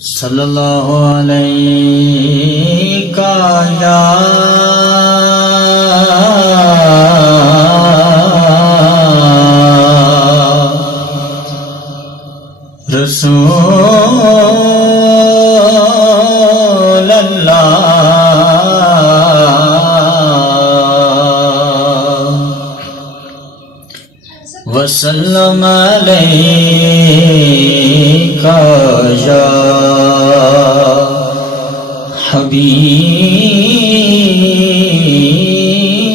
صلی اللہ علیہ یا رسول اللہ وسلم علیک یا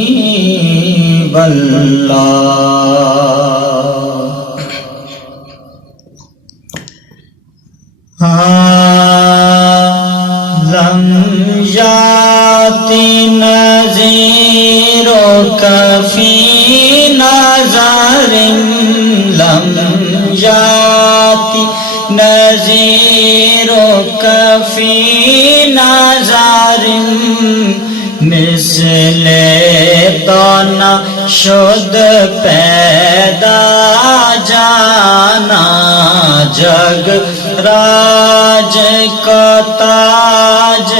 حبیب اللہ لم یاتی نذیرک فی نظر لم یاتی نذیرک فی نظر مثل تو نہ شد پیدا جانا جگ راج کو تاج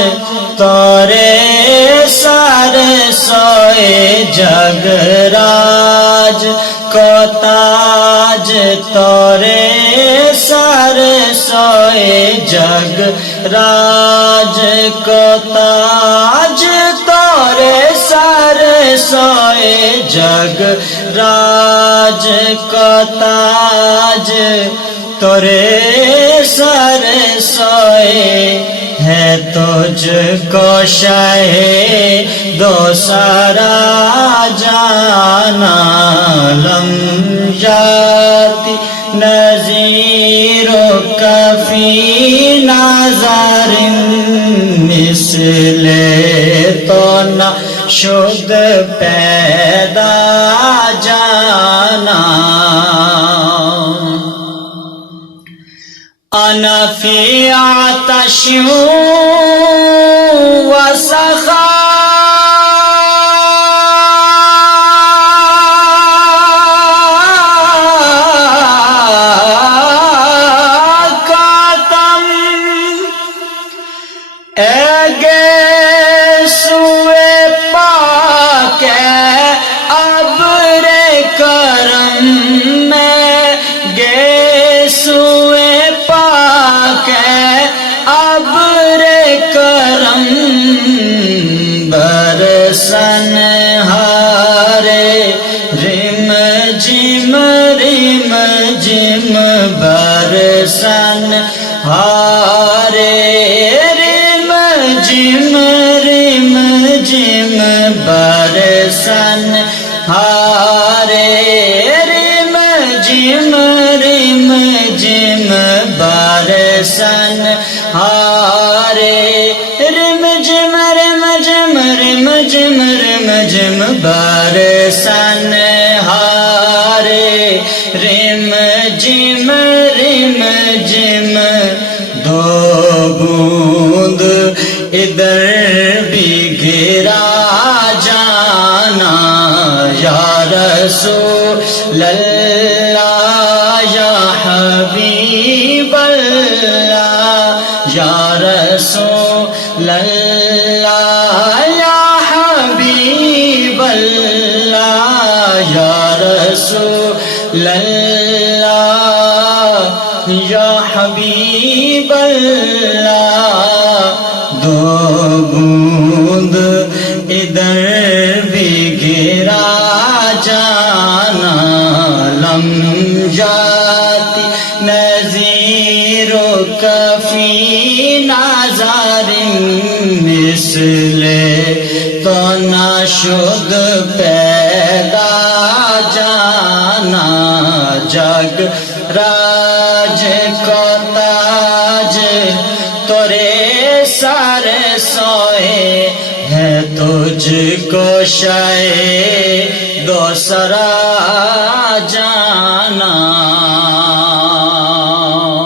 تورے سر سوئے جگ راج کو تاج تورے سر سوئے جگ راج کو تاج تورے سر سوئے جگ راج کو تاج تورے سر سوئے ہے تجھ کو شہ دو سرا جانا لم یاتی نذیرک فی نظر مثل تو نہ شد پیدا جانا انا فی عطش و سخا کاتم گیسوئے پاک ابر کرم میں گیسوئے ابر کرم برسن ہارے رم جم برسن ہارے رم جم برسن ہارے رم جم برسن ہارے رم جم برسن ہارے رم جم دو بوند ادھر بھی گرا جانا یا رسول اللہ یا حبیب اللہ یا رسول اللہ یا حبیب اللہ یا رسول اللہ یا حبیب اللہ دو بوند ادھر بھی گرا جانا لم یاتی نذیرک فی نظر مثل تو نہ شد پیدا جانا جگ راج کو تاج تورے سر سوئے ہے تجھ کو شہ دو سرا جانا